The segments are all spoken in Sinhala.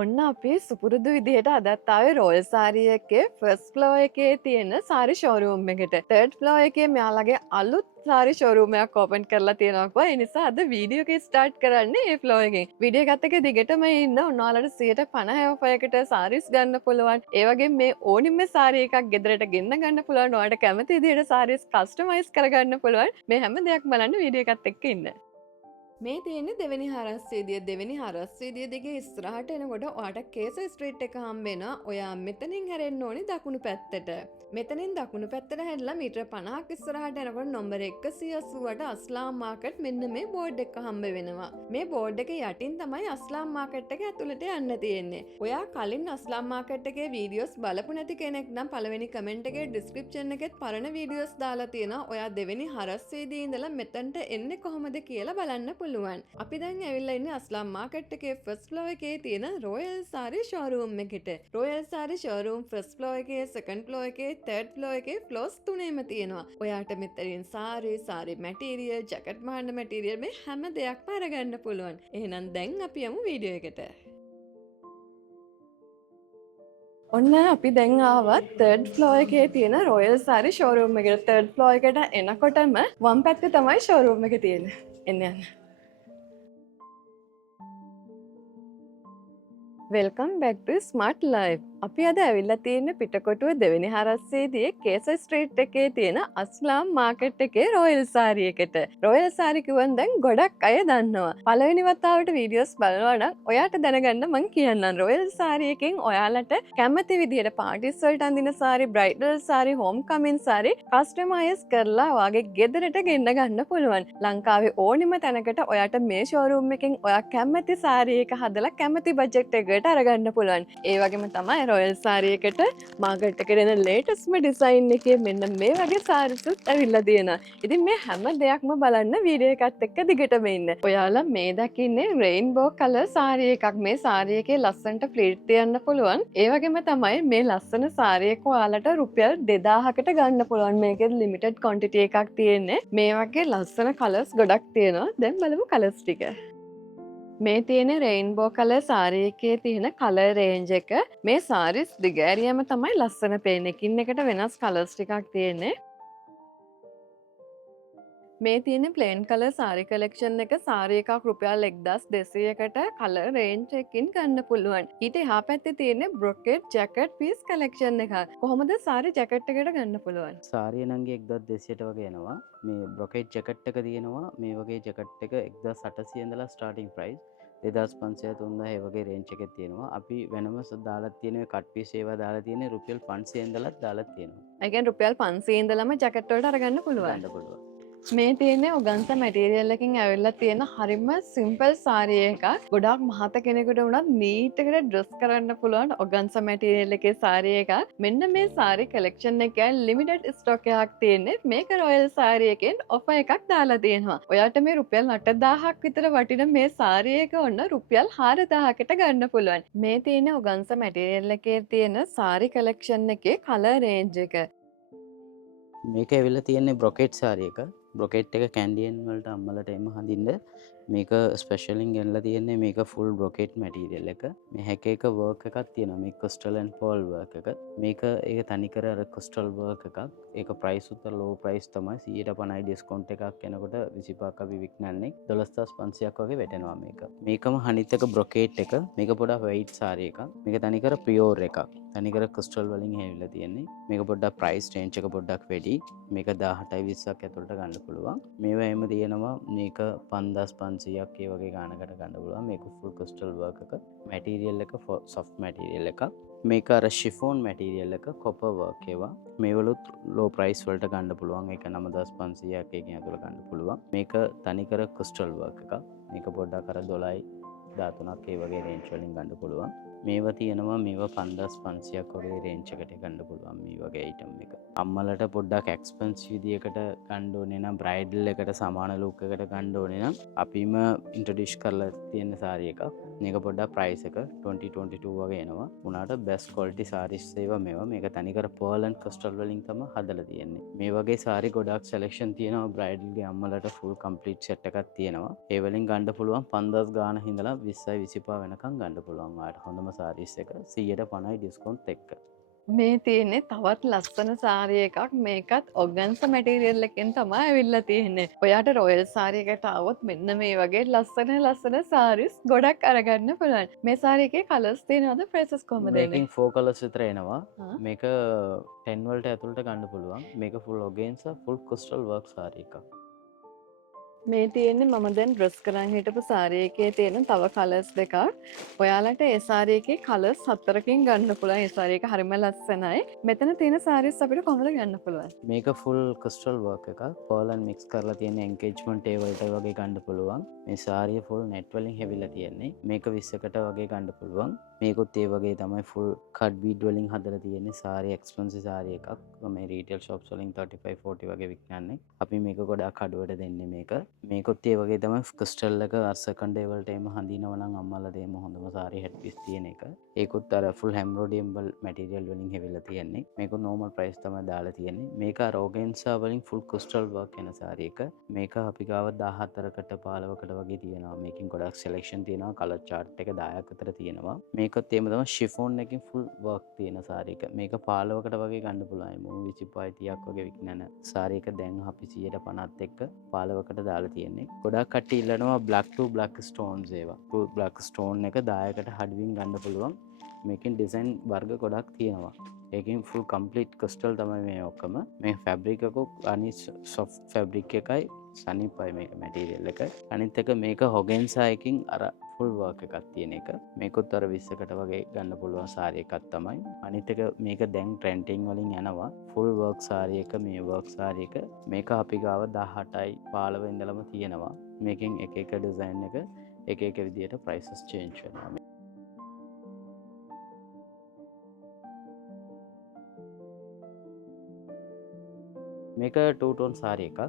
ඔන්න අපි සුපුරුදු විදිහට අදත් ආවේ රොයල් සාරි එකේ ෆස්ට් ෆ්ලෝර් එකේ තියෙන සාරි ෂෝරූම් එකට. තර්ඩ් ෆ්ලෝර් එකේ මෙයාලගේ අලුත් සාරි ෂෝරූම් එකක් ඕපන් කරලා තියෙනවා. ඒ නිසා අද වීඩියෝ එක ස්ටාර්ට් කරන්නේ මේ ෆ්ලෝර් එකෙන්. වීඩියෝ එකත් එක්ක දිගටම ඉන්න ඔයාලට 150 ඔෆර් එකට සාරීස් ගන්න පුළුවන්. ඒ වගේම මේ ඕනිම සාරි එකක් ගෙදරට ගෙන්න ගන්න පුළුවන්. ඔයාලට කැමති විදිහට සාරීස් කස්ටමයිස් කරගන්න පුළුවන්. මේ හැම දෙයක් බලන්න වීඩියෝ එකත් එක්ක ඉන්න. මේ තියෙන්නේ දෙවෙනි හරස්වීදිය. දෙවෙනි හරස්වීදිය දිගේ ඉස්සරහට එනකොට ඔයාට කේස ස්ට්‍රීට් එක හම්බ වෙනවා. ඔයා මෙතනින් හැරෙන්න ඕනේ දකුණු පැත්තට. මෙතනින් දකුණු පැත්තට හැරිලා මීටර 50ක් ඉස්සරහට යනකොට නම්බර 188 අස්ලාම් මාකට් මෙන්න මේ බෝඩ් එක හම්බ වෙනවා. මේ බෝඩ් එක යටින් තමයි අස්ලාම් මාකට් එක ඇතුළට යන්න තියෙන්නේ. ඔයා කලින් අස්ලාම් මාකට් එකේ වීඩියෝස් බලපු නැති කෙනෙක් නම් පළවෙනි කමෙන්ට් එකේ ඩිස්ක්‍රිප්ෂන් එකෙත් පරණ වීඩියෝස් දාලා තියෙනවා. ඔයා දෙවෙනි හරස්වීදියේ ඉඳලා මෙතනට එන්නේ කොහොමද කියලා බලන්න පුළුවන්. අපි දැන් ඇවිල්ලා ඉන්නේ අස්ලාම් මාකට් එකේ ෆස්ට් ෆ්ලෝර් එකේ තියෙන රොයල් සාරි ෂෝරූම් එකට. Royal sari showroom first floor එකේ සෙකන්ඩ් ෆ්ලෝර් එකේ තර්ඩ් ෆ්ලෝර් එකේ ෆ්ලෝර්ස් තුනේම තියෙනවා. ඔයාට මෙතනින් සාරි මැටීරියල්, ජැකට් භාණ්ඩ මැටීරියල් මේ හැම දෙයක්ම අරගන්න පුළුවන්. එහෙනම් දැන් අපි යමු වීඩියෝ එකට. ඔන්න අපි දැන් ආවත් තර්ඩ් ෆ්ලෝර් එකේ තියෙන රොයල් සාරි ෂෝරූම් එකට. තර්ඩ් ෆ්ලෝර් එකට එනකොටම වම් පැත්තේ තමයි ෂෝරූම් එක තියෙන්නේ. එන්න යන්න. වෙල්කම් බැක් ටු ස්මාර්ට් ලයිෆ්. අපි අද ඇවිල්ලා තියෙන්නේ පිටකොටුව දෙවෙනි හරස්සේදී කේස ස්ට්‍රීට් එකේ තියෙන අස්ලාම් මාකට් එකේ රොයල් සාරි එකට. රොයල් සාරි කිව්වන් දැන් ගොඩක් අය දන්නවා. පළවෙනි වතාවට වීඩියෝස් බලනවා නම් ඔයාට දැනගන්න මම කියන්නම්. රොයල් සාරි එකෙන් ඔයාලට කැමති විදිහට පාටිස් වලට අඳින සාරි, බ්‍රයිඩල් සාරි, හෝම් කමින් සාරි කස්ටමයිස් කරලා ඔයාගේ ගෙදරට ගෙන්න ගන්න පුළුවන්. ලංකාවේ ඕනිම තැනකට ඔයාට මේ ෂෝරූම් එකෙන් ඔයා කැමති සාරි එක හදලා කැමති බජට් එකකට අරගන්න පුළුවන්. ඒ වගේම තමයි රොයල් සාරි එකට මාකට් එකට එන ලේටස්ට්ම ඩිසයින් එකේ මෙන්න මේ වගේ සාරිස්ුත් ඇවිල්ලා තියෙනවා. ඉතින් මේ හැම දෙයක්ම බලන්න වීඩියෝ එකත් එක්ක දිගටම ඉන්න. ඔයාලා මේ දකින්නේ රේන්බෝ කලර් සාරි එකක්. මේ සාරි එකේ ලස්සනට ෆ්ලිට් තියන්න පුළුවන්. ඒ වගේම තමයි මේ ලස්සන සාරි එක ඔයාලට රුපියල් 2000කට ගන්න පුළුවන්. මේකේ ලිමිටඩ් ක්වොන්ටිටි එකක් තියෙන්නේ. මේ වගේ ලස්සන කලර්ස් ගොඩක් තියෙනවා. දැන් බලමු කලර්ස් ටික. මේ තියෙන රේන්බෝ කලර් සාරි එකේ තියෙන කලර් රේන්ජ් එක. මේ සාරිස් දිගෑරියම තමයි ලස්සන පේන්නේ. එකින් එකට වෙනස් කලර්ස් ටිකක් තියෙන්නේ. මේ තියෙන ප්ලේන් කලර් සාරි කලෙක්ෂන් එක සාරි එකක් රුපියල් 1200කට කලර් රේන්ජ් එකකින් ගන්න පුළුවන්. ඊට එහා පැත්තේ තියෙන බ්‍රොකේඩ් ජැකට් පීස් කලෙක්ෂන් එක. කොහොමද සාරි ජැකට් එකට ගන්න පුළුවන්? සාරිය නංගි 1200ට වගේ එනවා. මේ බ්‍රොකේඩ් ජැකට් එක තියෙනවා. මේ වගේ ජැකට් එක 1800 ඉඳලා ස්ටාර්ටින් ප්‍රයිස් 2500 3000 ඒ වගේ රේන්ජ් එකේ තියෙනවා. අපි වෙනම දාලා තියෙන කට් පීස් ඒවා දාලා තියෙන රුපියල් 500 ඉඳලා දාලා තියෙනවා. ඒ කියන්නේ රුපියල් 500 ඉඳලම ජැකට් වලට අරගන්න පුළුවන්. ගන්න පුළුවන්. මේ තියෙන්නේ ඔගන්සා මැටීරියල් එකකින් ඇවිල්ලා තියෙන හරිම සිම්පල් සාරි එකක්. ගොඩාක් මහත කෙනෙකුට වුණත් නීට් එකට ඩ්‍රෙස් කරන්න පුළුවන් ඔගන්සා මැටීරියල් එකේ සාරි එකක්. මෙන්න මේ සාරි කලෙක්ෂන් එකේ ලිමිටඩ් ස්ටොක් එකක් තියෙන්නේ. මේක රොයල් සාරි එකෙන් ඔෆර් එකක් දාලා තියෙනවා. ඔයාට මේ රුපියල් 8000ක් විතර වටින මේ සාරි එක ඔන්න රුපියල් 4000කට ගන්න පුළුවන්. මේ තියෙන ඔගන්සා මැටීරියල් එකේ තියෙන සාරි කලෙක්ෂන් එකේ කලර් රේන්ජ් එක. මේක ඇවිල්ලා තියෙන්නේ බ්‍රොකේඩ් සාරි එක. බ්‍රොකේට් එක කැන්ඩියන් වලට අම්මලට එම හඳින්න මේක ස්පෙෂලින් ගෙනලා තියෙන්නේ. මේක ෆුල් බ්‍රොකේඩ් මැටීරියල් එක. මේ හැක එක වර්ක් එකක් තියෙනවා. මේ ක්‍රිස්ටල් ඇන්ඩ් පර්ල් වර්ක් එක. මේක ඒක තනිකර අර ක්‍රිස්ටල් වර්ක් එකක්. ඒක ප්‍රයිස් උත් ලෝ ප්‍රයිස් තමයි. 150 ඩිස්කවුන්ට් එකක් එනකොට 25ක් අපි විකුණන්නේ 12500ක් වගේ වැටෙනවා මේක. මේකම අනිත් එක බ්‍රොකේඩ් එක. මේක පොඩක් වෙයිට් සාරි එකක්. මේක තනිකර පියෝර් එකක්. තනිකර ක්‍රිස්ටල් වලින් හැවිලා තියෙන්නේ. මේක පොඩ්ඩක් ප්‍රයිස් රේන්ජ් එක පොඩ්ඩක් වැඩි. මේක 18යි 20ක් ඇතුළට ගන්න පුළුවන්. මේවා එහෙම තියෙනවා. මේක 5500ක් ඒ වගේ ගානකට ගන්න පුළුවන්. මේක ෆුල් ක්‍රිස්ටල් වර්ක් එක. මැටීරියල් එක සොෆ්ට් මැටීරියල් එකක්. මේක අර ෂිෆෝන් මැටීරියල් එක කොපර් වර්ක් ඒවා. මේවලුත් ලෝ ප්‍රයිස් වලට ගන්න පුළුවන්. ඒක 9500ක් එකකින් ඇතුළට ගන්න පුළුවන්. මේක තනිකර ක්‍රිස්ටල් වර්ක් එකක්. මේක පොඩ්ඩක් අර 12යි 13ක් ඒ වගේ රේන්ජ් වලින් ගන්න පුළුවන්. මේවා තියෙනවා. මේවා 5500ක් වගේ රේන්ජ් එකට ගන්න පුළුවන් මේ වගේ අයිටම් එක. අම්මලට පොඩ්ඩක් එක්ස්පෙන්සිව් විදියකට ගන්න ඕනේ නම් බ්‍රයිඩල් එකට සමාන ලුක් එකකට ගන්න ඕනේ නම් අපිම ඉන්ට්‍රොඩියුස් කරලා තියෙන සාරි එකක්. මේක පොඩ්ඩක් ප්‍රයිස් එක 2022 වගේ එනවා. උනාට බෙස්ට් ක්වොලිටි සාරීස් ඒවා මේවා. මේක තනිකර පර්ල් ඇන්ඩ් ක්‍රිස්ටල් වලින් තමයි හදලා තියෙන්නේ. මේ වගේ සාරි ගොඩක් සෙලෙක්ෂන් තියෙනවා. බ්‍රයිඩල්ගේ අම්මලට ෆුල් කම්ප්ලීට් සෙට් එකක් තියෙනවා. ඒ වලින් ගන්න පුළුවන් 5000 ගාන හිඳලා 20 වෙනකම් ගන්න පුළුවන් ඔයාලට හොඳම සාරීස් එක 150 ඩිස්කවුන්ට් එක්ක. මේ තියෙන්නේ තවත් ලස්සන සාරි එකක්. මේකත් ඔර්ගන්සා මැටීරියල් එකෙන් තමයි ඇවිල්ලා තියෙන්නේ. ඔයාට රොයල් සාරි එකට આવොත් මෙන්න මේ වගේ ලස්සන සාරීස් ගොඩක් අරගන්න පුළුවන්. මේ සාරි එකේ කලර්ස් තියෙනවද? ප්‍රයිසස් කොහමද එන්නේ? මේකෙන් 4 කලර්ස් විතර එනවා. ආ. මේක 10 වලට ඇතුළට ගන්න පුළුවන්. මේක full organza full crystal work sari එකක්. මේ තියෙන්නේ මම දැන් ඩ්‍රෙස් කරන් හිටපු සාරි එකේ තියෙන තව කලර්ස් දෙකක්. ඔයාලට ඒ සාරි එකේ කලර්ස් 4කින් ගන්න පුළුවන්. ඒ සාරි එක හරිම ලස්සනයි. මෙතන තියෙන සාරීස් අපිට කොහොමද ගන්න පුළුවන්? මේක ෆුල් ක්‍රිස්ටල් වර්ක් එකක්. පර්ල් and මික්ස් කරලා තියෙන එන්ගේජ්මන්ට් ඒ වලට වගේ ගන්න පුළුවන්. මේ සාරිය ෆුල් net වලින් හැවිලා තියෙන්නේ. මේක 20කට වගේ ගන්න පුළුවන්. මේකුත් ඒ වගේ තමයි ෆුල් කට් බීඩ් වලින් හදලා තියෙන්නේ. සාරි එක්ස්පෙන්සිව් සාරි එකක්. මේ රීටේල් ෂොප්ස් වලින් 35 40 වගේ විකුණන්නේ. අපි මේක ගොඩාක් අඩුවට දෙන්නේ මේක. මේකොත් ඒ වගේ තමයි ක්‍රිස්ටල් එක සෙකන්ඩ් ඒ වලට එම හඳිනව නම් අම්මලා දෙම හොඳම සාරි හෙඩ් පීස් තියෙන එක. ඒකුත් අර ෆුල් හැම්බ්‍රොයිඩරියබල් මැටීරියල් වලින් හැවිලා තියෙන්නේ. මේක නෝමල් ප්‍රයිස් තමයි දාලා තියෙන්නේ. මේක අර ඕගන්සා වලින් ෆුල් ක්‍රිස්ටල් වර්ක් වෙන සාරි එක. මේක අපි ගාව 14කට 15කට වගේ තියෙනවා. මේකෙන් ගොඩක් සෙලෙක්ෂන් තියෙනවා. කලර් chart එක 10ක් විතර තියෙනවා. මේකත් එහෙම තමයි ෂිෆෝන් එකකින් ෆුල් වර්ක් තියෙන සාරි එක. මේක 15කට වගේ ගන්න පුළුවන්. මොන 25 30ක් වගේ විකුණන සාරි එක දැන් අපි 150ත් එක්ක 15කට දාලා තියෙන්නේ. ගොඩක් කට්ටිය ඉල්ලනවා black to black stones ඒවා. black stone එක 10කට හඩවින් ගන්න පුළුවන්. මේකෙන් ඩිසයින් වර්ග ගොඩක් තියෙනවා. ඒකෙන් full complete crystal තමයි මේ ඔක්කොම. මේ fabric එක අනිත් soft fabric එකයි සනිපයි මේක material එක. අනිත් එක මේක organza එකකින් අර full work එකක් තියෙන එක. මේකොත් අර 20කට වගේ ගන්න පුළුවන් සාරි එකක් තමයි. අනිත් එක මේක දැන් trending වලින් යනවා. full work සාරි එක මේ work සාරි එක. මේක අපි ගාව 18යි 15 ඉඳලම තියෙනවා. මේකෙන් එක ඩිසයින් එක එක විදියට prices change වෙනවා. මේක 2 tone සාරි එකක්.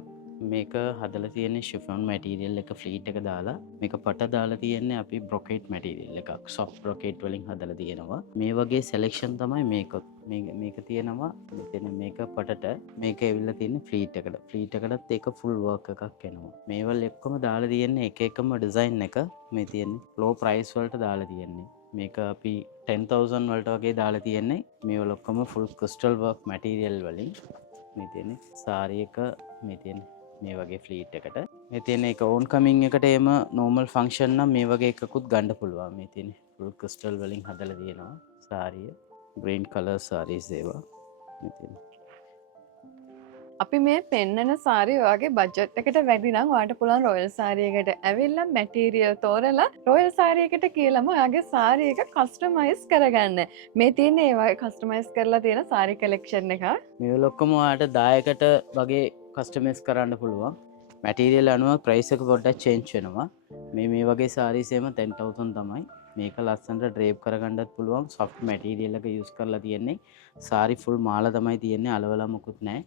මේක හදලා තියෙන්නේ chiffon material එක fleet එක දාලා. මේක පට දාලා තියෙන්නේ අපි brocade material එකක්. soft brocade වලින් හදලා තියෙනවා. මේ වගේ selection තමයි මේකත්. මේක තියෙනවා මෙතන මේක පටට මේක ඇවිල්ලා තියෙන්නේ fleet එකට. fleet එකටත් ඒක full work එකක් එනවා. මේවල එක්කම දාලා තියෙන්නේ එක එකම design එක මේ තියෙන්නේ low price වලට දාලා තියෙන්නේ. මේක අපි 10,000 වලට වගේ දාලා තියෙන්නේ. මේවල ඔක්කොම full crystal work material වලින් මේ තියෙන්නේ සාරි එක මේ තියෙන්නේ මේ වගේ ෆ්ලීට් එකට මේ තියෙන එක ඕන් කමින් එකට එම නෝමල් ෆන්ක්ෂන් නම් මේ වගේ එකකුත් ගන්න පුළුවන්. මේ තියෙන්නේ ෆුල් ක්‍රිස්ටල් වලින් හදලා තියෙනවා සාරිය. ග්‍රීන් කලර් සාරීස් ඒවා මේ තියෙන්නේ. අපි මේ පෙන්නන සාරි ඔයාගේ බජට් එකට වැඩි නම් ඔයාට පුළුවන් රොයල් සාරි එකට ඇවිල්ලා මැටීරියල් තෝරලා රොයල් සාරි එකට කියලාම ඔයාගේ සාරි එක කස්ටමයිස් කරගන්න. මේ තියෙන්නේ ඒ වගේ කස්ටමයිස් කරලා තියෙන සාරි කලෙක්ෂන් එක. මේ ලොක්කම ඔයාට 10කට වගේ කස්ටමයිස් කරන්න පුළුවන්. මැටීරියල් අනුව ප්‍රයිස් එක පොඩ්ඩක් චේන්ජ් වෙනවා. මේ වගේ සාරීස් එම 10,000 තමයි. මේක ලස්සනට ඩ්‍රේප් කරගන්නත් පුළුවන්. soft material එක use කරලා තියෙන්නේ. සාරි full මාලා තමයි තියෙන්නේ. අලවලා මොකුත් නැහැ.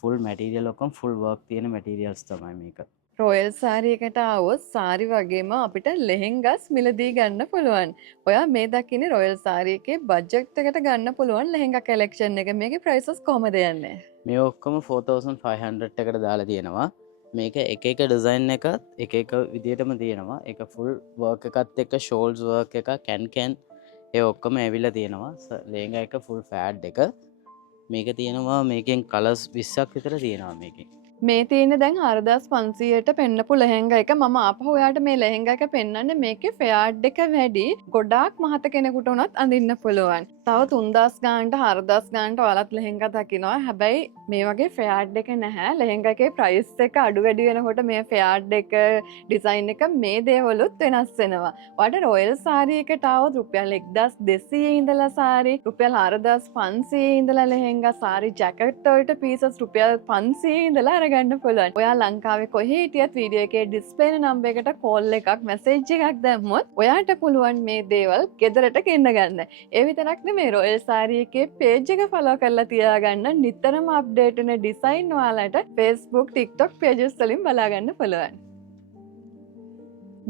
full material ඔක්කොම full work තියෙන materials තමයි මේක. රොයල් සාරි එකට આવොත් සාරි වගේම අපිට ලෙහෙන්ගස් මිලදී ගන්න පුළුවන්. ඔයා මේ දකින්නේ රොයල් සාරි එකේ බජට් එකට ගන්න පුළුවන් ලෙහෙංගා කලෙක්ෂන් එක. මේකේ ප්‍රයිසස් කොහමද යන්නේ? මේ ඔක්කොම 4,500 එකට දාලා තියෙනවා. මේක එක ඩිසයින් එකත් එක විදියටම තියෙනවා. ඒක full work එකත් එක්ක shoulders work එක can ඒ ඔක්කොම ඇවිල්ලා තියෙනවා. ලෙහෙංගා එක full fad එක. මේක තියෙනවා මේකෙන් කලර්ස් 20ක් විතර තියෙනවා මේකෙන්. මේ තියෙන දැන් 4500ට පෙන්නපු ලෙහෙංගා එක මම ආපහු ඔයාට මේ ලෙහෙංගා එක පෙන්වන්නේ මේකේ ෆෙයාඩ් එක වැඩි ගොඩාක් මහත කෙනෙකුට උනත් අඳින්න පුළුවන්. තව 3000 ගානට 4000 ගානට ඔයාලත් ලෙහෙංගා දකින්නවා. හැබැයි මේ වගේ ෆෙයාඩ් එක නැහැ. ලෙහෙංගා එකේ ප්‍රයිස් එක අඩු වැඩි වෙනකොට මේ ෆෙයාඩ් එක ඩිසයින් එක මේ දේවලුත් වෙනස් වෙනවා. ඔයාට රොයල් සාරි එකට આવොත් රුපියල් 1200 ඉඳලා සාරි රුපියල් 4500 ඉඳලා ලෙහෙංගා සාරි ජැකට් වලට පීසස් රුපියල් 500 ඉඳලා ගන්න පුළුවන්. ඔයා ලංකාවේ කොහේ හිටියත් වීඩියෝ එකේ ඩිස්ප්ලේ නම්බර් එකට කෝල් එකක් මැසේජ් එකක් දැම්මොත් ඔයාට පුළුවන් මේ දේවල් ගෙදරට ගෙන්න ගන්න. ඒ විතරක් නෙමෙයි රොයල් සාරි එකේ පේජ් එක ෆලෝ කරලා තියාගන්න නිතරම අප්ඩේට් වෙන ඩිසයින් ඔයාලට Facebook TikTok pages වලින් බලා ගන්න පුළුවන්.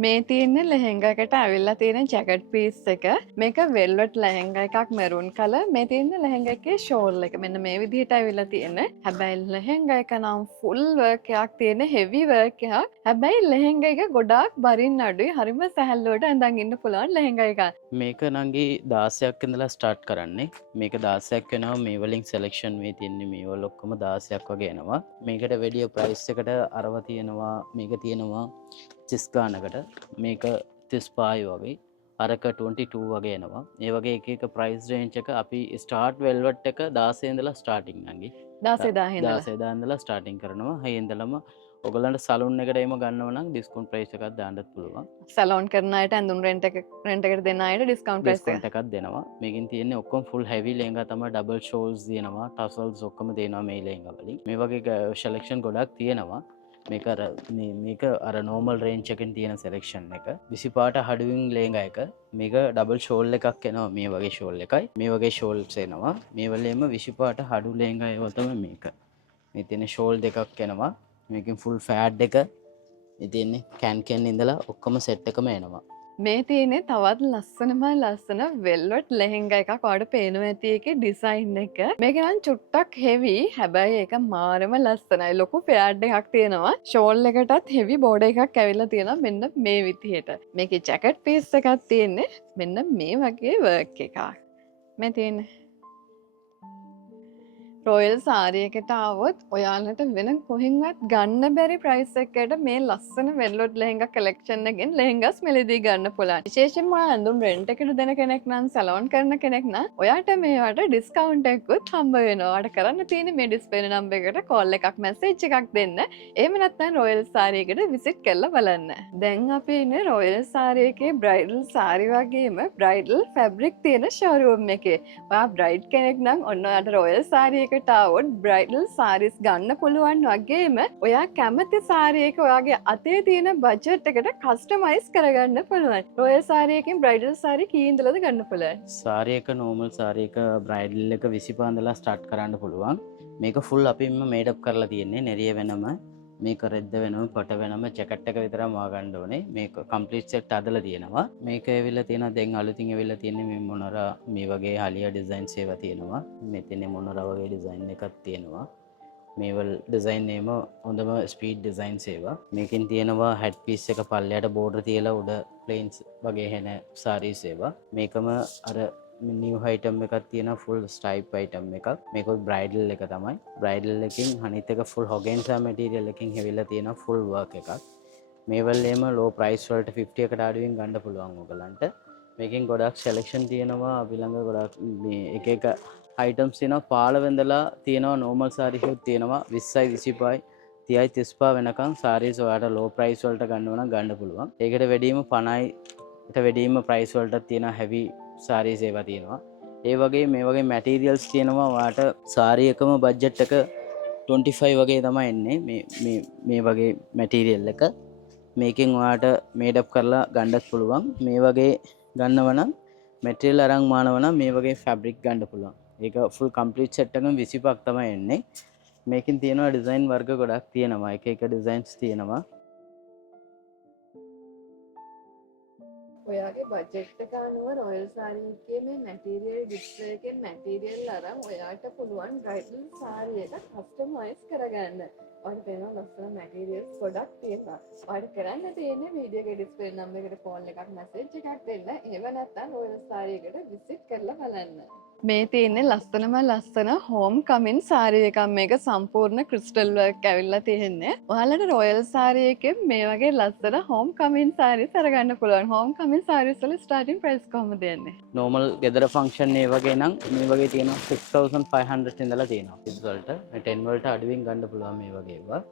මේ තියෙන්නේ ලෙහෙංගා එකට ඇවිල්ලා තියෙන ජැකට් පීස් එක. මේක වෙල්වෙට් ලෙහෙංගා එකක් මෙරුන් කලර්. මේ තියෙන්නේ ලෙහෙංගා එකේ ෂෝල් එක. මෙන්න මේ විදිහට ඇවිල්ලා තියෙන්නේ. හැබැයි ලෙහෙංගා එක නම් ෆුල් වර්ක් එකක් තියෙන හෙවි වර්ක් එකක්. හැබැයි ලෙහෙංගා එක ගොඩාක් බරින් අඩුයි. හරිම සැහැල්ලුවට ඇඳන් ඉන්න පුළුවන් ලෙහෙංගා එකක්. මේක නංගි 16ක් ඉඳලා ස්ටාර්ට් කරන්නේ. මේක 16ක් වෙනවා. මේ වලින් සෙලෙක්ෂන් මේ තියෙන්නේ මේ වල ඔක්කොම 16ක් වගේ එනවා. මේකට වැඩි ප්‍රයිස් එකට අරව තියෙනවා. මේක තියෙනවා 30 ගානකට. මේක 35 වගේ. අරක 22 වගේ එනවා. ඒ වගේ එක එක ප්‍රයිස් රේන්ජ් එක අපි ස්ටාර්ට් වෙල්වෙට් එක 16 ඉඳලා ස්ටාර්ටින් නංගි. 16000 ඉඳලා 16000 ඉඳලා ස්ටාර්ටින් කරනවා. හයි ඉඳලම ඔයගලන්ට සලූන් එකට එම ගන්නව නම් ඩිස්කවුන්ට් ප්‍රයිස් එකක් දාන්නත් පුළුවන්. සැලොන් කරන අයට ඇඳුම් රෙන්ට් එකට දෙන අයට ඩිස්කවුන්ට් ප්‍රයිස් එක. ඩිස්කවුන්ට් එකක් දෙනවා. මේකෙන් තියෙන්නේ ඔක්කොම ෆුල් හෙවි ලෙහෙංගා තමයි. ඩබල් ෂෝල්ස් දෙනවා. ටසල්ස් ඔක්කොම දෙනවා මේ ලෙහෙංගා වලින්. මේ වගේ සෙලෙක්ෂන් ගොඩක් තියෙනවා. මේක අර නෝමල් රේන්ජ් එකෙන් තියෙන සෙලෙක්ෂන් එක. 20 පාට හඩුවින් ලෙහෙංගා එක. මේක ඩබල් ෂෝල් එකක් එනවා. මේ වගේ ෂෝල් එකයි. මේ වගේ ෂෝල්ස් එනවා. මේ වලේම 20 පාට හඩු ලෙහෙංගා ඒවා තමයි මේක. මේ තියෙන ෂෝල් දෙකක් එනවා. මේකෙන් ෆුල් ෆෑඩ් එක. මේ තියෙන්නේ කැන් ඉඳලා ඔක්කොම සෙට් එකම එනවා. මේ තියෙන්නේ තවත් ලස්සන වෙල්වෙට් ලෙහෙංගා එකක්. ඔයාලට පේනවා ඇති ඒකේ ඩිසයින් එක. මේක නම් චුට්ටක් හෙවි. හැබැයි ඒක මාරම ලස්සනයි. ලොකු ෆෑඩ් එකක් තියෙනවා. ෂෝල් එකටත් හෙවි බෝඩර් එකක් ඇවිල්ලා තියෙනවා මෙන්න මේ විදිහට. මේකේ ජැකට් පීස් එකක් තියෙන්නේ මෙන්න මේ වගේ වර්ක් එකක්. මේ තියෙන්නේ රොයල් සාරියකට ආවොත් ඔයාලට වෙන කොහෙන්වත් ගන්න බැරි ප්‍රයිස් එකකට මේ ලස්සන වෙල්වෙට් ලෙහෙංගා කලෙක්ෂන් එකෙන් ලෙහෙංගාස් මෙලදී ගන්න පුළුවන්. විශේෂයෙන්ම ඇඳුම් රෙන්ට් එකට දෙන කෙනෙක් නම් සැලොන් කරන කෙනෙක් නම් ඔයාට මේවට ඩිස්කවුන්ට් එකකුත් හම්බ වෙනවා. ඔයාට කරන්න තියෙන්නේ මේ ඩිස්ප්ලේ නම්බර් එකට කෝල් එකක් මැසේජ් එකක් දෙන්න. එහෙම නැත්නම් රොයල් සාරියකට විසිට් කරලා බලන්න. දැන් අපි ඉන්නේ රොයල් සාරියකේ බ්‍රයිඩල් සාරි වගේම බ්‍රයිඩල් ෆැබ්‍රික් තියෙන ෂෝරූම් එකේ. ඔයා බ්‍රයිඩ් කෙනෙක් නම් ඔන්න ඔයාට රොයල් සාරියක ටාවොත් බ්‍රයිඩල් සාරිස් ගන්න පුළුවන් වගේම ඔයා කැමති සාරියක ඔයාගේ අතේ තියෙන බජට් එකට කස්ටමයිස් කරගන්න පුළුවන්. රොයල් සාරියකින් බ්‍රයිඩල් සාරි කී ඉඳලාද ගන්න පුළුවන්? සාරියක නෝමල් සාරියක බ්‍රයිඩල් එක 25 ඉඳලා ස්ටාර්ට් කරන්න පුළුවන්. මේක ෆුල් අපිම මේඩ් අප් කරලා තියෙන්නේ. නෙරිය වෙනම මේක රෙද්ද වෙනම පොට වෙනම ජැකට් එක විතරම වාගන්න ඕනේ. මේක කම්ප්ලීට් සෙට් හදලා තියෙනවා. මේක ඇවිල්ලා තියෙනවා දැන් අලුතින් ඇවිල්ලා තියෙන්නේ මේ මොනරා මේ වගේ හලියා ඩිසයින්ස් ඒවා තියෙනවා. මෙතන මොනරා වගේ ඩිසයින් එකක් තියෙනවා. මේවල් ඩිසයින් නේම හොඳම ස්පීඩ් ඩිසයින්ස් ඒවා. මේකෙන් තියෙනවා හැඩ් පීස් එක පල්ලයට බෝඩර් තියලා උඩ ප්ලේන්ස් වගේ හෙන සාරීස් ඒවා. මේකම අර නිව් අයිටම් එකක් තියෙනවා ෆුල් ස්ටයිප් අයිටම් එකක්. මේක බ්‍රයිඩල් එක තමයි. බ්‍රයිඩල් එකකින් අනිත් එක ෆුල් හොගෙන්සා මැටීරියල් එකකින් හැවිලා තියෙන ෆුල් වර්ක් එකක්. මේ වලේම ලෝ ප්‍රයිස් වලට 50 එකට අඩුවෙන් ගන්න පුළුවන් ඔයගලන්ට. මේකෙන් ගොඩක් සෙලෙක්ෂන් තියෙනවා. අපි ළඟ ගොඩක් මේ එක එක අයිටම්ස් තියෙනවා. පාළ වෙඳලා තියෙනවා. නෝමල් සාරි ෂූට් තියෙනවා 20යි 25යි 30යි 35 වෙනකන් සාරීස් ඔයාලට ලෝ ප්‍රයිස් වලට ගන්නව නම් ගන්න පුළුවන්. ඒකට වැඩිම 50යිට වැඩිම ප්‍රයිස් වලට තියෙන හැවි සාරීස් ඒවා තියෙනවා. ඒ වගේ මේ වගේ මැටීරියල්ස් තියෙනවා. ඔයාලට සාරි එකම බජට් එක 25 වගේ තමයි එන්නේ. මේ වගේ මැටීරියල් එක මේකෙන් ඔයාලට මේඩ් අප් කරලා ගන්නත් පුළුවන්. මේ වගේ ගන්නව නම් මැටීරියල් අරන් මානව නම් මේ වගේ ෆැබ්‍රික් ගන්න පුළුවන්. ඒක ෆුල් කම්ප්ලීට් සෙට් එකම 25ක් තමයි එන්නේ. මේකෙන් තියෙනවා ඩිසයින් වර්ග ගොඩක් තියෙනවා. එක එක ඩිසයින්ස් තියෙනවා. ඔයාගේ බජෙට් එක අනුව රොයල් සාරි එකේ මේ මැටීරියල් ඩිස්ප්ලේ එකෙන් මැටීරියල් අරන් ඔයාට පුළුවන් බ්‍රයිඩල් සාරි එක කස්ටමයිස් කරගන්න. ඔයාලට පේනවා ලස්සන මැටීරියල්ස් ගොඩක් තියෙනවා. ඔයාලට කරන්න තියෙන්නේ වීඩියෝ එකේ ඩිස්ප්ලේ නම්බර් එකට කෝල් එකක් මැසේජ් එකක් දෙන්න. එහෙම නැත්නම් රොයල් සාරි එකට විසිට් කරලා බලන්න. මේ තියෙන්නේ ලස්සන හෝම් කමින් සාරි එකක්. මේක සම්පූර්ණ ක්‍රිස්ටල් වර්ක් ඇවිල්ලා තියෙන්නේ. ඔයාලට රොයල් සාරි එකෙන් මේ වගේ ලස්සන හෝම් කමින් සාරීස් අරගන්න පුළුවන්. හෝම් කමින් සාරීස් වල ස්ටාර්ටින් ප්‍රයිස් කොහොමද යන්නේ? නෝමල් ගෙදර ෆන්ක්ෂන් ඒ වගේ නම් මේ වගේ තියෙනවා 6500 ඉඳලා තියෙනවා. කිඩ්ස් වලට මේ 10 වලට අඩුවෙන් ගන්න පුළුවන් මේ වගේ ඒවා.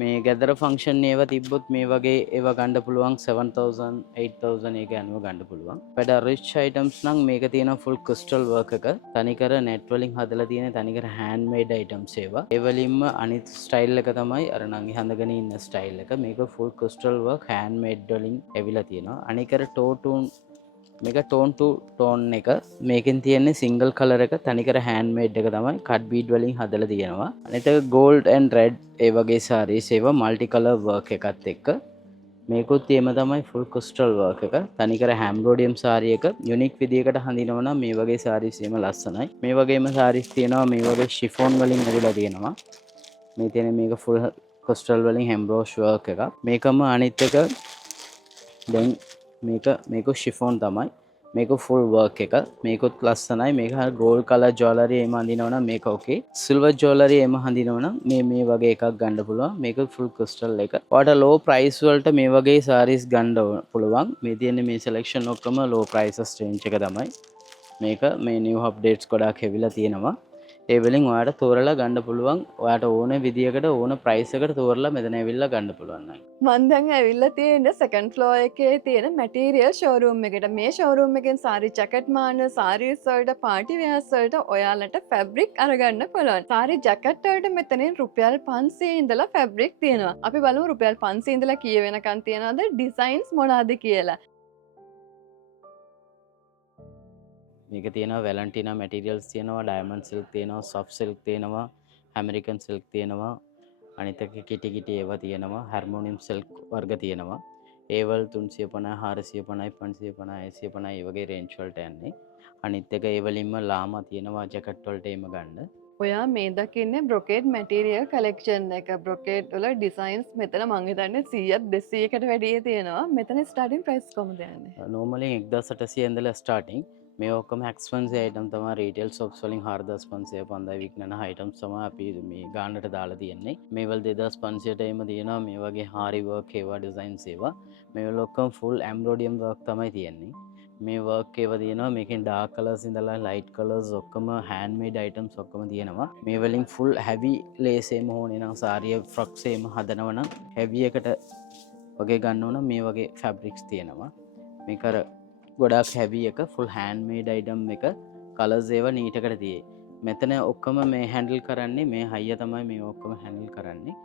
මේ ගෙදර ෆන්ක්ෂන් ඒවා තිබ්බොත් මේ වගේ ඒවා ගන්න පුළුවන් 7000 8000 ඒක අනුව ගන්න පුළුවන්. වැඩ රිච් අයිටම්ස් නම් මේක තියෙන ෆුල් ක්‍රිස්ටල් වර්ක් එක. තනිකර net වලින් හදලා තියෙන තනිකර හෑන්ඩ් මේඩ් අයිටම්ස් ඒවා. ඒ වලින්ම අනිත් ස්ටයිල් එක තමයි අර නංගි හඳගෙන ඉන්න ස්ටයිල් එක. මේක full crystal work hand made වලින් ඇවිල්ලා තියෙනවා. අනිකර ටෝටුන් මේක ටෝන් ටු ටෝන් එක. මේකෙන් තියෙන්නේ සිංගල් කලර් එක. තනිකර හෑන්ඩ් මේඩ් එක තමයි. කට් බීඩ් වලින් හදලා තියෙනවා. අනිත් එක ගෝල්ඩ් ඇන්ඩ් රෙඩ් ඒ වගේ සාරීස් ඒවා මල්ටි කලර් වර්ක් එකත් එක්ක මේකුත් එහෙම තමයි ෆුල් ක්‍රිස්ටල් වර්ක් එක. තනිකර හැම්බ්‍රෝඩියම් සාරි එක යුනික් විදියකට හඳිනවා නම් මේ වගේ සාරීස් එහෙම ලස්සනයි. මේ වගේම සාරීස් තියෙනවා මේ වගේ ෂිෆෝන් වලින් ඇදලා තියෙනවා. මේ තියෙන මේක ෆුල් ක්‍රිස්ටල් වලින් හෙම්බ්‍රෝෂ් වර්ක් එක. මේකම අනිත් එක දැන් මේක ෂිෆෝන් තමයි. මේක ෆුල් වර්ක් එක. මේකුත් ලස්සනයි. මේක ගෝල්ඩ් කලර් ජුවලරි එහෙම අඳිනවා නම් මේක ඕකේ. සිල්වර් ජුවලරි එහෙම අඳිනවා නම් මේ වගේ එකක් ගන්න පුළුවන්. මේක ෆුල් ක්‍රිස්ටල් එක. ඔයාලට ලෝ ප්‍රයිස් වලට මේ වගේ සාරීස් ගන්න පුළුවන්. මේ තියෙන මේ සෙලෙක්ෂන් ඔක්කොම ලෝ ප්‍රයිසස් රේන්ජ් එක තමයි. මේක මේ නිව් අප්ඩේට්ස් ගොඩාක් හැවිලා තියෙනවා. ඒ වලින් ඔයාලට තෝරලා ගන්න පුළුවන්. ඔයාලට ඕන විදියකට ඕන ප්‍රයිස් එකට තෝරලා මෙතන ඇවිල්ලා ගන්න පුළුවන් නයි. මම දැන් ඇවිල්ලා තියෙන්නේ සෙකන්ඩ් ෆ්ලෝර් එකේ තියෙන මැටීරියල් ෂෝරූම් එකට. මේ ෂෝරූම් එකෙන් සාරි ජැකට් මාන, සාරීස් වලට, පාටි වෙයර්ස් වලට ඔයාලට ෆැබ්‍රික් අරගන්න පුළුවන්. සාරි ජැකට් වලට මෙතනින් රුපියල් 500 ඉඳලා ෆැබ්‍රික් තියෙනවා. අපි බලමු රුපියල් 500 ඉඳලා කීය වෙනකන් තියනවද, ඩිසයින්ස් මොනවාද කියලා. මේක තියෙනවා වැලන්ටිනා මැටීරියල්ස් තියෙනවා, ඩයමන්ඩ් සිල්ක් තියෙනවා, සොෆ්ට් සිල්ක් තියෙනවා, ඇමරිකන් සිල්ක් තියෙනවා, අනිත් එක කිටි ඒවා තියෙනවා, හාර්මෝනියම් සිල්ක් වර්ග තියෙනවා. ඒවල් 350, 450, 550, 650 ඒ වගේ රේන්ජ් වලට යන්නේ. අනිත් එක ඒ වලින්ම ලාමා තියෙනවා ජැකට් වලට එීම ගන්න. ඔයා මේ දකින්නේ බ්‍රොකේඩ් මැටීරියල් කලෙක්ෂන් එක. බ්‍රොකේඩ් වල ඩිසයින්ස් මෙතන මං හිතන්නේ 100ක් 200කට වැඩිය තියෙනවා. මෙතන ස්ටාර්ටින් ප්‍රයිස් කොහමද යන්නේ? normally 1800 ඉඳලා ස්ටාර්ටින්. මේ ඔක්කොම එක්ස්පෙන්සිව් අයිටම් තමයි. රීටේල් shops වලින් 4500 5000 විකුණන අයිටම්ස් තමයි අපි මේ ගානට දාලා තියෙන්නේ. මේවල 2500ට එීම තියෙනවා. මේ වගේ හාරි වර්ක් ඒවා ඩිසයින්ස් ඒවා. මේවල ඔක්කොම ෆුල් එම්බ්‍රොයිඩරි වර්ක් තමයි තියෙන්නේ. මේ වර්ක් ඒවා තියෙනවා. මේකෙන් ඩාර්ක් කලර්ස් ඉඳලා ලයිට් කලර්ස් ඔක්කොම හෑන්ඩ්මේඩ් අයිටම්ස් ඔක්කොම තියෙනවා. මේ වලින් ෆුල් හැවි ලේස් එහෙම ඕනේ නම් සාරිය ෆ්‍රොක්ස් එහෙම හදනවා නම් හැවි එකට වගේ ගන්න ඕන මේ වගේ ෆැබ්‍රික්ස් තියෙනවා. මේක අර ගොඩක් හැවි එක ෆුල් හෑන්ඩ්මේඩ් අයිටම් එක කලර්ස් ඒවා නීටකට තියෙයි. මෙතන ඔක්කොම මේ හැන්ඩල් කරන්නේ මේ හයිය තමයි මේ ඔක්කොම හැන්ඩල් කරන්නේ.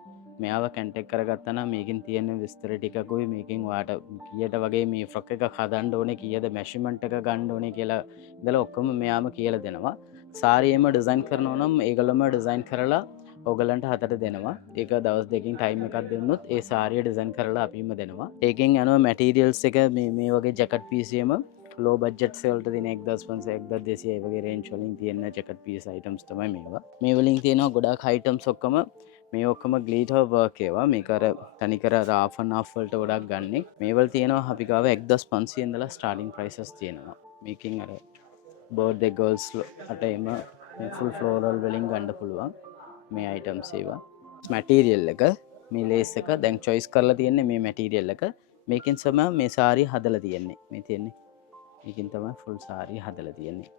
මෙයාව කැන්ටෙක්ට් කරගත්තා නම් මේකෙන් තියෙන විස්තර ටිකකුයි මේකෙන් ඔයාට කීයට වගේ මේ ෆ්‍රොක් එකක් හදන්න ඕනේ, කීයද මෙෂර්මන්ට් එක ගන්න ඕනේ කියලා ඉතල ඔක්කොම මෙයාම කියලා දෙනවා. සාරියෙම ඩිසයින් කරනවා නම් ඒගොල්ලොම ඩිසයින් කරලා ඔයගලන්ට හතට දෙනවා. ඒක දවස් දෙකකින් ටයිම් එකක් දෙන්නොත් ඒ සාරිය ඩිසයින් කරලා අපිම දෙනවා. ඒකෙන් යනවා මැටීරියල්ස් එක මේ වගේ ජැකට් පීස් එකම ලෝ බජ්ජට් වලට තියෙන 1500 1200 වගේ රේන්ජ් වලින් තියෙන ජැකට් පීස් අයිටම්ස් තමයි මේවා. මේ වලින් තියෙනවා ගොඩාක් අයිටම්ස් ඔක්කොම මේ ඔක්කොම ග්ලිටර් වර්ක් ඒවා. මේක අර තනිකර රාෆ් ඇන් ආෆ් වලට ගොඩක් ගන්නෙ. මේවල තියෙනවා අපි ගාව 1500 ඉඳලා ස්ටාර්ටින් ප්‍රයිසස් තියෙනවා. මේකෙන් අර බර්ත්ඩේ ගර්ල්ස් අට එම මේ ෆුල් ෆ්ලෝරල් වලින් ගන්න පුළුවන් මේ අයිටම්ස් ඒවා. මැටීරියල් එක මේ ලේස් එක දැන් චොයිස් කරලා තියෙන්නේ මේ මැටීරියල් එක. මේකෙන් තමයි මේ සාරිය හදලා තියෙන්නේ. මේ තියෙන්නේ මේකෙන් තමයි ෆුල් සාරිය හදලා තියෙන්නේ.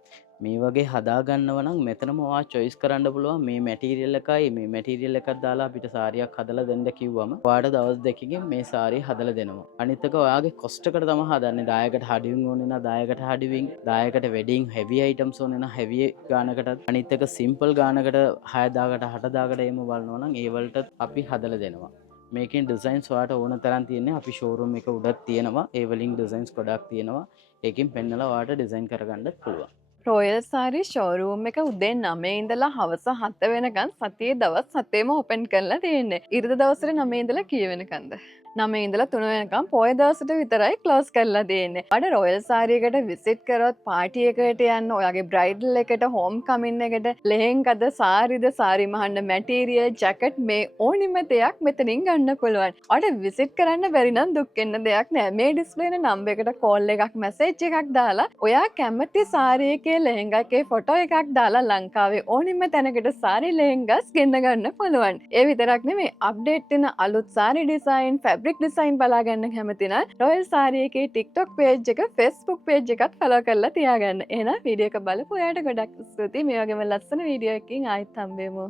මේ වගේ හදා ගන්නව නම් මෙතනම ඔයා චොයිස් කරන්න පුළුවන් මේ මැටීරියල් එකයි මේ මැටීරියල් එකක් දාලා අපිට සාරියක් හදලා දෙන්න කිව්වම ඔයාට දවස් දෙකකින් මේ සාරිය හදලා දෙනවා. අනිත් එක ඔයාගේ කොස්ට් එකට තමයි හදන්නේ. දායකට හඩිවින් ඕනේ නම් දායකට හඩිවින්, දායකට වෙඩින් හෙවි අයිටම්ස් ඕනේ නම් හෙවි ගානකට, අනිත් එක සිම්පල් ගානකට 6000කට 8000කට එහෙම බලනවා නම් ඒ වලට අපි හදලා දෙනවා. මේකෙන් ඩිසයින්ස් ඔයාට ඕන තරම් තියෙන්නේ. අපි ෂෝරූම් එක උඩත් තියෙනවා. ඒ වලින් ඩිසයින්ස් ගොඩක් තියෙනවා. ඒකෙන් පෙන්නලා ඔයාට ඩිසයින් කරගන්නත් පුළුවන්. රොයල් සාරි ෂෝරූම් එක උදේ 9 ඉඳලා හවස 7 වෙනකන් සතියේ දවස් 7ෙම ඕපන් කරලා තියෙන්නේ. ඉරිදා දවසේ 9 ඉඳලා කී වෙනකන්ද? 9 ඉඳලා 3 වෙනකන් පොය දවසට විතරයි ක්ලෝස් කරලා තියෙන්නේ. අර රොයල් සාරි එකට විසිට් කරොත් පාටි එකකට යන්න, ඔයාගේ බ්‍රයිඩල් එකට, හෝම් කමින් එකට, ලෙහෙන්ගාද, සාරිද, සාරි මහන්න මැටීරියල්, ජැකට් මේ ඕනිම දෙයක් මෙතනින් ගන්න පුළුවන්. ඔයාලට විසිට් කරන්න බැරි නම් දුක් වෙන්න දෙයක් නෑ. මේ ඩිස්ප්ලේ වෙන නම්බර් එකට කෝල් එකක් මැසේජ් එකක් දාලා ඔයා කැමති සාරි එකේ ලෙහෙන්ගා එකේ ෆොටෝ එකක් දාලා ලංකාවේ ඕනිම තැනකට සාරි ලෙහෙන්ගාස් ගෙන්න ගන්න පුළුවන්. ඒ විතරක් නෙමෙයි අප්ඩේට් වෙන අලුත් සාරි ඩිසයින්, ෆැබ්‍රික් ඩිසයින් බලා ගන්න කැමති නම් රොයල් සාරි එකේ TikTok page එක, Facebook page එකත් follow කරලා තියාගන්න. එහෙනම් වීඩියෝ එක බලපු ඔයාට ගොඩක් ස්තුතියි. මේ වගේම ලස්සන වීඩියෝ එකකින් ආයෙත් හම්බෙමු.